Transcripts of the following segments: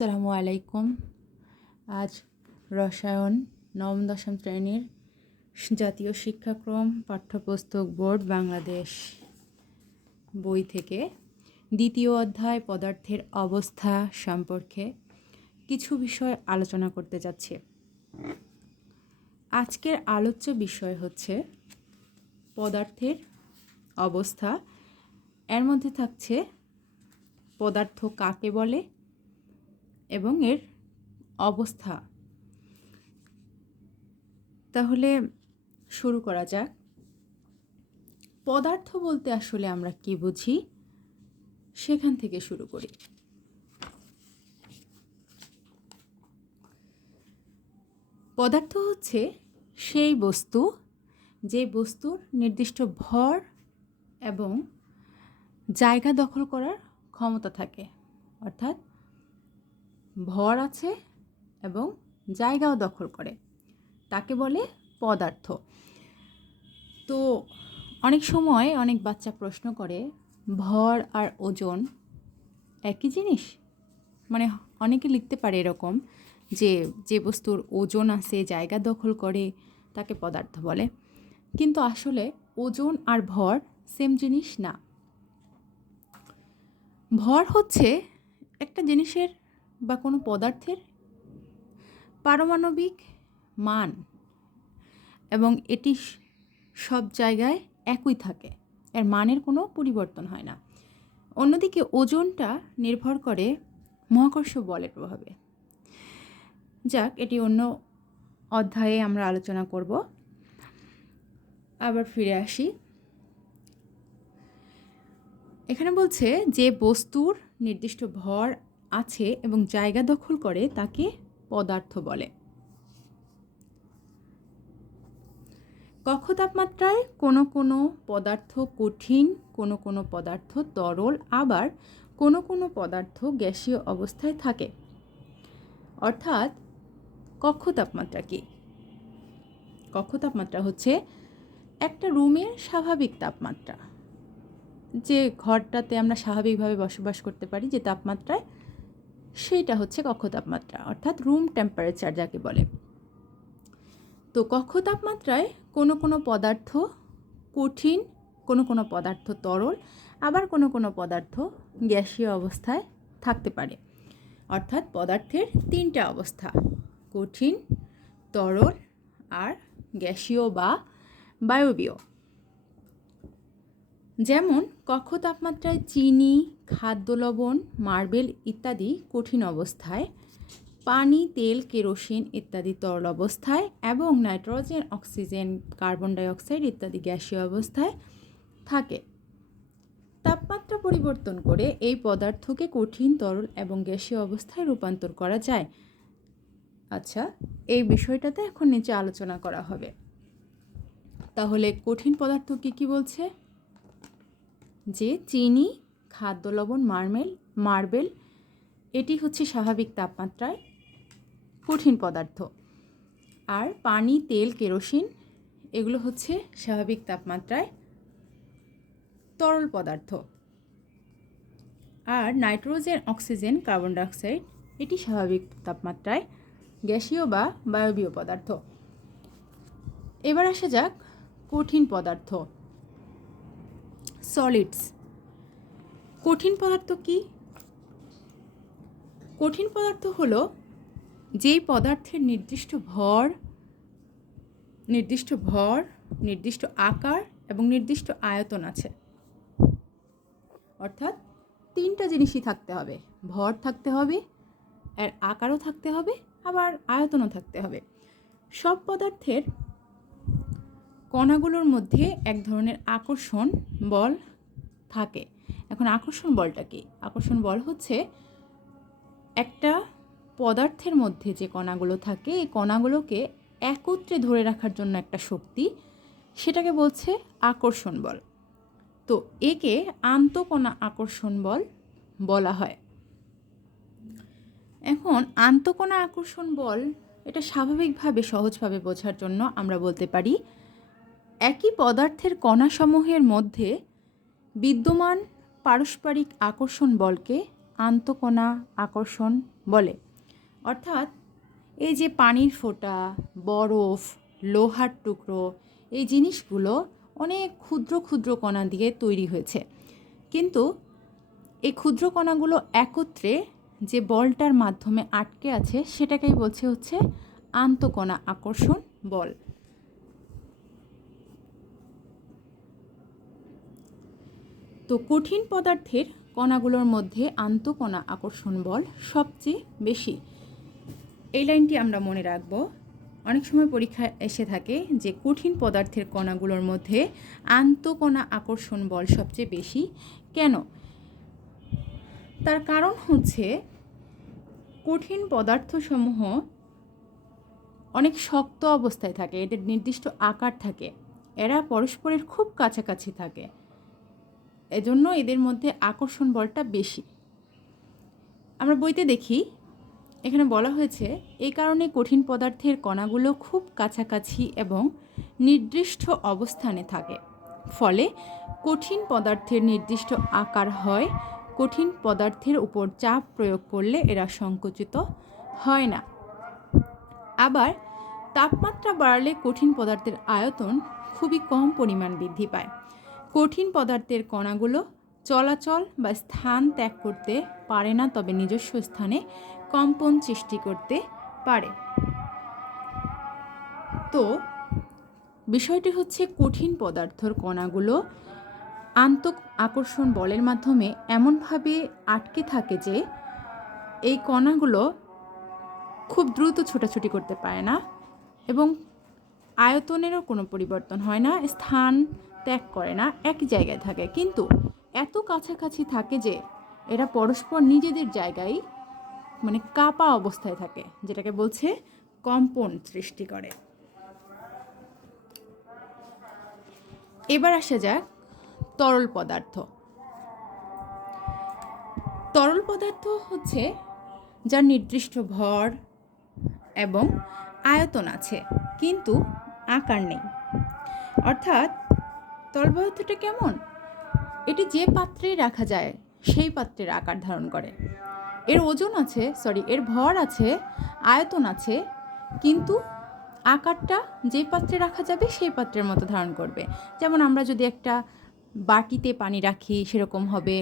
আসসালামু আলাইকুম। আজ রসায়ন নবম দশম শ্রেণীর জাতীয় শিক্ষাক্রম পাঠ্যপুস্তক বোর্ড বাংলাদেশ বই থেকে দ্বিতীয় অধ্যায় পদার্থের অবস্থা সম্পর্কে কিছু বিষয় আলোচনা করতে যাচ্ছি। আজকের আলোচ্য বিষয় হচ্ছে পদার্থের অবস্থা। এর মধ্যে থাকছে পদার্থ কাকে বলে এবং এর অবস্থা। তাহলে শুরু করা যাক। পদার্থ বলতে আসলে আমরা কি বুঝি সেখান থেকে শুরু করি। পদার্থ হচ্ছে সেই বস্তু যে বস্তুর নির্দিষ্ট ভর এবং জায়গা দখল করার ক্ষমতা থাকে, অর্থাৎ ভর আছে এবং জায়গাও দখল করে, তাকে বলে পদার্থ। তো অনেক সময় অনেক বাচ্চা প্রশ্ন করে, ভর আর ওজন একই জিনিস? মানে অনেকে লিখতে পারে এরকম যে যে বস্তুর ওজন আছে, জায়গা দখল করে, তাকে পদার্থ বলে। কিন্তু আসলে ওজন আর ভর সেম জিনিস না। ভর হচ্ছে একটা জিনিসের বা কোনো পদার্থের পারমাণবিক মান, এবং এটি সব জায়গায় একই থাকে, এর মানের কোনো পরিবর্তন হয় না। অন্যদিকে ওজনটা নির্ভর করে মহাকর্ষ বলের প্রভাবে। যাক, এটি অন্য অধ্যায়ে আমরা আলোচনা করব। আবার ফিরে আসি। এখানে বলছে যে বস্তুর নির্দিষ্ট ভর আছে এবং জায়গা দখল করে তাকে পদার্থ বলে। কক্ষ তাপমাত্রায় কোনো কোনো পদার্থ কঠিন, কোনো কোনো পদার্থ তরল, আবার কোনো কোনো পদার্থ গ্যাসীয় অবস্থায় থাকে। অর্থাৎ কক্ষ তাপমাত্রা কি? কক্ষ তাপমাত্রা হচ্ছে একটা রুমের স্বাভাবিক তাপমাত্রা, যে ঘরটাতে আমরা স্বাভাবিকভাবে বসবাস করতে পারি যে তাপমাত্রায়, সেইটা হচ্ছে কক্ষ তাপমাত্রা, অর্থাৎ রুম টেম্পারেচার যাকে বলে। তো কক্ষ তাপমাত্রায় কোনো কোনো পদার্থ কঠিন, কোনো কোনো পদার্থ তরল, আবার কোনো কোনো পদার্থ গ্যাসীয় অবস্থায় থাকতে পারে। অর্থাৎ পদার্থের তিনটা অবস্থা: কঠিন, তরল আর গ্যাসীয় বা বায়বীয়। যেমন কক্ষ তাপমাত্রায় চিনি, খাদ্য লবণ, মার্বেল ইত্যাদি কঠিন অবস্থায়, পানি, তেল, কেরোসিন ইত্যাদি তরল অবস্থায়, এবং নাইট্রোজেন, অক্সিজেন, কার্বন ডাইঅক্সাইড ইত্যাদি গ্যাসীয় অবস্থায় থাকে। তাপমাত্রা পরিবর্তন করে এই পদার্থকে কঠিন, তরল এবং গ্যাসীয় অবস্থায় রূপান্তর করা যায়। আচ্ছা, এই বিষয়টাতে এখন নিচে আলোচনা করা হবে। তাহলে কঠিন পদার্থ কি কি বলছে? যে চিনি, খাদ্য লবণ, মার্বেল এটি হচ্ছে স্বাভাবিক তাপমাত্রায় কঠিন পদার্থ, আর পানি, তেল, কেরোসিন এগুলো হচ্ছে স্বাভাবিক তাপমাত্রায় তরল পদার্থ, আর নাইট্রোজেন, অক্সিজেন, কার্বন ডাইঅক্সাইড এটি স্বাভাবিক তাপমাত্রায় গ্যাসীয় বা বায়বীয় পদার্থ। এবার আসা যাক কঠিন পদার্থ, সলিডস। কঠিন পদার্থ কি? কঠিন পদার্থ হলো যেই পদার্থের নির্দিষ্ট ভর, নির্দিষ্ট আকার এবং নির্দিষ্ট আয়তন আছে। অর্থাৎ তিনটা জিনিসই থাকতে হবে: ভর থাকতে হবে, এর আকারও থাকতে হবে, আবার আয়তনও থাকতে হবে। সব পদার্থের কণাগুলোর মধ্যে এক ধরনের আকর্ষণ বল থাকে। এখন আকর্ষণ বলটা কি? আকর্ষণ বল হচ্ছে একটা পদার্থের মধ্যে যে কণাগুলো থাকে, এই কণাগুলোকে একত্রে ধরে রাখার জন্য একটা শক্তি, সেটাকে বলছে আকর্ষণ বল। তো একে আন্তঃকণা আকর্ষণ বল বলা হয়। এখন আন্তঃকণা আকর্ষণ বল এটা স্বাভাবিকভাবে সহজভাবে বোঝার জন্য আমরা বলতে পারি, একই পদার্থের কণাসমূহের মধ্যে বিদ্যমান পারস্পরিক আকর্ষণ বলকে আন্তঃকণা আকর্ষণ বলে। অর্থাৎ এই যে পানির ফোঁটা, বরফ, লোহার টুকরো, এই জিনিসগুলো অনেক ক্ষুদ্র ক্ষুদ্র কণা দিয়ে তৈরি হয়েছে, কিন্তু এই ক্ষুদ্র কণাগুলো একত্রে যে বলটার মাধ্যমে আটকে আছে সেটাকেই বলছে হচ্ছে আন্তঃকণা আকর্ষণ বল। তো কঠিন পদার্থের কণাগুলোর মধ্যে আন্তঃকণা আকর্ষণ বল সবচেয়ে বেশি। এই লাইনটি আমরা মনে রাখব। অনেক সময় পরীক্ষায় এসে থাকে যে কঠিন পদার্থের কণাগুলোর মধ্যে আন্তঃকণা আকর্ষণ বল সবচেয়ে বেশি কেন? তার কারণ হচ্ছে কঠিন পদার্থসমূহ অনেক শক্ত অবস্থায় থাকে, এদের নির্দিষ্ট আকার থাকে, এরা পরস্পরের খুব কাছাকাছি থাকে, এজন্য এদের মধ্যে আকর্ষণ বলটা বেশি। আমরা বইতে দেখি, এখানে বলা হয়েছে এই কারণে কঠিন পদার্থের কণাগুলো খুব কাছাকাছি এবং নির্দিষ্ট অবস্থানে থাকে, ফলে কঠিন পদার্থের নির্দিষ্ট আকার হয়। কঠিন পদার্থের উপর চাপ প্রয়োগ করলে এরা সংকুচিত হয় না। আবার তাপমাত্রা বাড়লে কঠিন পদার্থের আয়তন খুবই কম পরিমাণ বৃদ্ধি পায়। কঠিন পদার্থের কণাগুলো চলাচল বা স্থান ত্যাগ করতে পারে না, তবে নিজস্ব স্থানে কম্পন সৃষ্টি করতে পারে। তো বিষয়টি হচ্ছে কঠিন পদার্থের কণাগুলো আকর্ষণ বলের মাধ্যমে এমনভাবে আটকে থাকে যে এই কণাগুলো খুব দ্রুত ছোটাছুটি করতে পারে না এবং আয়তনেরও কোনো পরিবর্তন হয় না, স্থান ত্যাগ করে না, একই জায়গায় থাকে, কিন্তু এত কাছাকাছি থাকে যে এরা পরস্পর নিজেদের জায়গায় মানে কাঁপা অবস্থায় থাকে, যেটাকে বলছে কম্পন সৃষ্টি করে। এবার আসা যাক তরল পদার্থ। তরল পদার্থ হচ্ছে যার নির্দিষ্ট ভর এবং আয়তন আছে কিন্তু আকার নেই। অর্থাৎ তরল পদার্থটা কেমন? এটি যে পাত্রে রাখা যায় সেই পাত্রের আকার ধারণ করে, এর ওজন আছে, এর ভর আছে, আয়তন আছে, কিন্তু আকারটা যে পাত্রে রাখা যাবে সেই পাত্রের মতো ধারণ করবে। যেমন আমরা যদি একটা বাটিতে পানি রাখি সেরকম হবে,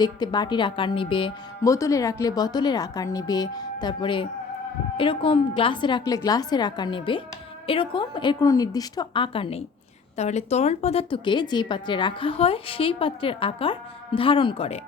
দেখতে বাটির আকার নেবে, বোতলে রাখলে বোতলের আকার নেবে, তারপরে এরকম গ্লাসে রাখলে গ্লাসের আকার নেবে, এরকম এর কোনো নির্দিষ্ট আকার নেই। তাহলে তরল পদার্থকে যেই পাত্রে রাখা হয় সেই পাত্রের আকার ধারণ করে।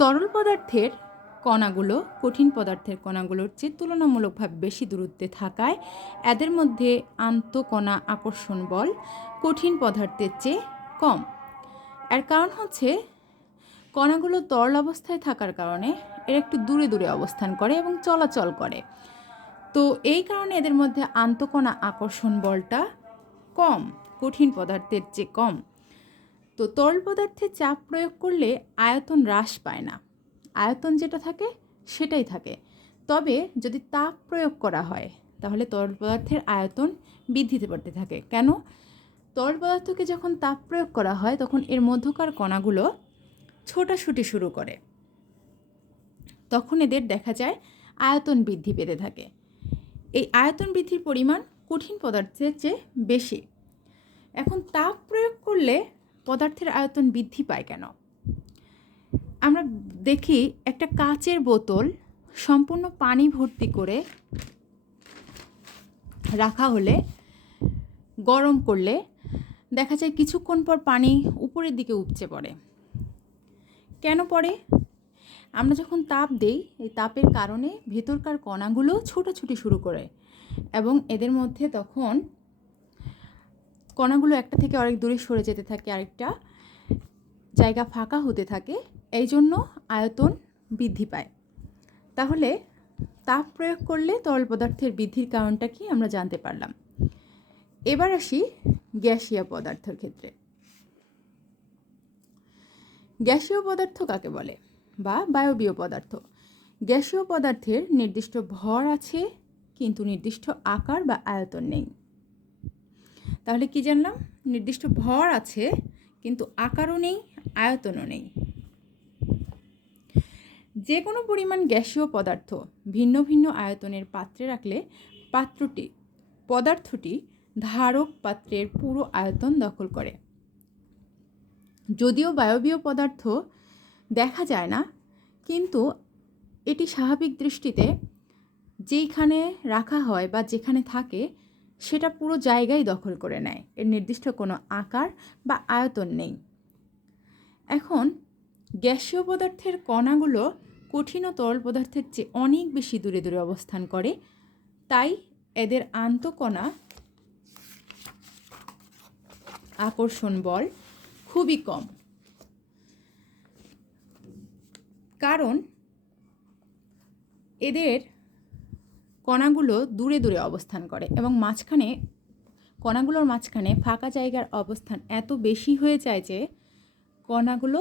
তরল পদার্থের কণাগুলো কঠিন পদার্থের কণাগুলোর চেয়ে তুলনামূলকভাবে বেশি দূরত্বে থাকায় এদের মধ্যে আন্তঃকণা আকর্ষণ বল কঠিন পদার্থের চেয়ে কম। এর কারণ হচ্ছে কণাগুলো তরল অবস্থায় থাকার কারণে এরা একটু দূরে দূরে অবস্থান করে এবং চলাচল করে। তো এই কারণে এদের মধ্যে আন্তঃকণা আকর্ষণ বলটা কম, কঠিন পদার্থের চেয়ে কম। তো তরল পদার্থে চাপ প্রয়োগ করলে আয়তন হ্রাস পায় না, আয়তন যেটা থাকে সেটাই থাকে। তবে যদি তাপ প্রয়োগ করা হয় তাহলে তরল পদার্থের আয়তন বৃদ্ধিতে বাড়তে থাকে। কেন? তরল পদার্থকে যখন তাপ প্রয়োগ করা হয় তখন এর মধ্যকার কণাগুলো ছোটাছুটি শুরু করে, তখন এদের দেখা যায় আয়তন বৃদ্ধি পেতে থাকে। এই আয়তন বৃদ্ধির পরিমাণ কঠিন পদার্থের চেয়ে বেশি। এখন তাপ প্রয়োগ করলে পদার্থের আয়তন বৃদ্ধি পায় কেন? আমরা দেখি একটা কাচের বোতল সম্পূর্ণ পানি ভর্তি করে রাখা হলে গরম করলে দেখা যায় কিছুক্ষণ পর পানি উপরের দিকে উপচে পড়ে। কেন পড়ে? আমরা যখন তাপ দেই এই তাপের কারণে ভেতরকার কণাগুলো ছোটাছুটি শুরু করে এবং এদের মধ্যে তখন কণাগুলো একটা থেকে আরেক দূরে সরে যেতে থাকে, আরেকটা জায়গা ফাঁকা হতে থাকে, এই জন্য আয়তন বৃদ্ধি পায়। তাহলে তাপ প্রয়োগ করলে তরল পদার্থের বৃদ্ধির কারণটা কি আমরা জানতে পারলাম। এবার আসি গ্যাসীয় পদার্থের ক্ষেত্রে। গ্যাসীয় পদার্থ কাকে বলে বা বায়বীয় পদার্থ? গ্যাসীয় পদার্থের নির্দিষ্ট ভর আছে কিন্তু নির্দিষ্ট আকার বা আয়তন নেই। তাহলে কি জানলাম? নির্দিষ্ট ভর আছে কিন্তু আকারও নেই, আয়তনও নেই। যে কোনো পরিমাণ গ্যাসীয় পদার্থ ভিন্ন ভিন্ন আয়তনের পাত্রে রাখলে পদার্থটি ধারক পাত্রের পুরো আয়তন দখল করে। যদিও বায়বীয় পদার্থ দেখা যায় না, কিন্তু এটি স্বাভাবিক দৃষ্টিতে যেইখানে রাখা হয় বা যেখানে থাকে সেটা পুরো জায়গায় দখল করে নেয়। এর নির্দিষ্ট কোনো আকার বা আয়তন নেই। এখন গ্যাসীয় পদার্থের কণাগুলো কঠিন ও তরল পদার্থের চেয়ে অনেক বেশি দূরে দূরে অবস্থান করে, তাই এদের আন্তঃকণা আকর্ষণ বল খুবই কম। কারণ এদের কণাগুলো দূরে দূরে অবস্থান করে এবং কণাগুলোর মাঝখানে ফাঁকা জায়গার অবস্থান এত বেশি হয়ে যায় যে কণাগুলো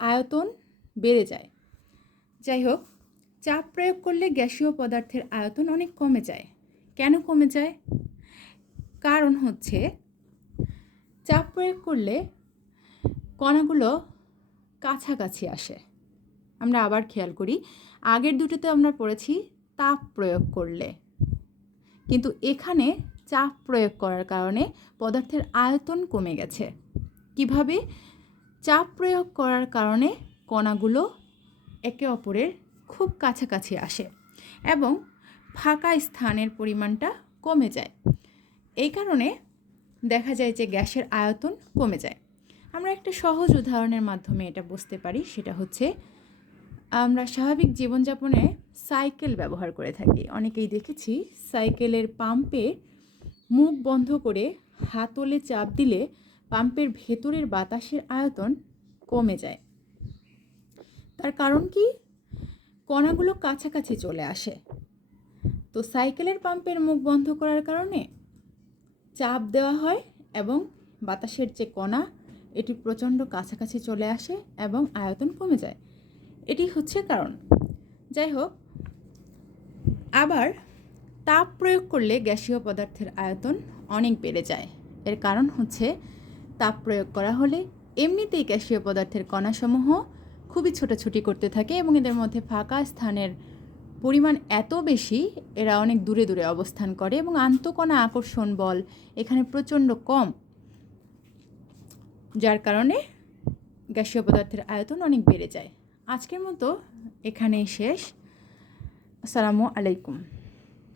আয়তন বেড়ে যায়। যাই হোক, চাপ প্রয়োগ করলে গ্যাসীয় পদার্থের আয়তন অনেক কমে যায়। কেন কমে যায়? কারণ হচ্ছে চাপ প্রয়োগ করলে কণাগুলো কাছাকাছি আসে। আমরা আবার খেয়াল করি, আগের দুটোতে আমরা পড়েছি তাপ প্রয়োগ করলে, কিন্তু এখানে চাপ প্রয়োগ করার কারণে পদার্থের আয়তন কমে গেছে। কিভাবে? চাপ প্রয়োগ করার কারণে কণাগুলো একে অপরের খুব কাছাকাছি আসে এবং ফাঁকা স্থানের পরিমাণটা কমে যায়। এই কারণে দেখা যায় যে গ্যাসের আয়তন কমে যায়। আমরা একটা সহজ উদাহরণের মাধ্যমে এটা বুঝতে পারি। সেটা হচ্ছে, আমরা স্বাভাবিক জীবনযাপনে সাইকেল ব্যবহার করে থাকি। অনেকেই দেখেছি সাইকেলের পাম্পে মুখ বন্ধ করে হাতলে চাপ দিলে পাম্পের ভেতরের বাতাসের আয়তন কমে যায়। তার কারণ কি? কণাগুলো কাছাকাছি চলে আসে। তো সাইকেলের পাম্পের মুখ বন্ধ করার কারণে চাপ দেওয়া হয় এবং বাতাসের যে কণা এটি প্রচণ্ড কাছাকাছি চলে আসে এবং আয়তন কমে যায়। এটি হচ্ছে কারণ। যাই হোক, আবার তাপ প্রয়োগ করলে গ্যাসীয় পদার্থের আয়তন অনেক বেড়ে যায়। এর কারণ হচ্ছে, তাপ প্রয়োগ করা হলে এমনিতেই গ্যাসীয় পদার্থের কণাসমূহ খুবই ছোটাছুটি করতে থাকে এবং এদের মধ্যে ফাঁকা স্থানের পরিমাণ এত বেশি, এরা অনেক দূরে দূরে অবস্থান করে এবং আন্তঃকণা আকর্ষণ বল এখানে প্রচণ্ড কম, যার কারণে গ্যাসীয় পদার্থের আয়তন অনেক বেড়ে যায়। আজকের মতো এখানেই শেষ। আসসালামু আলাইকুম।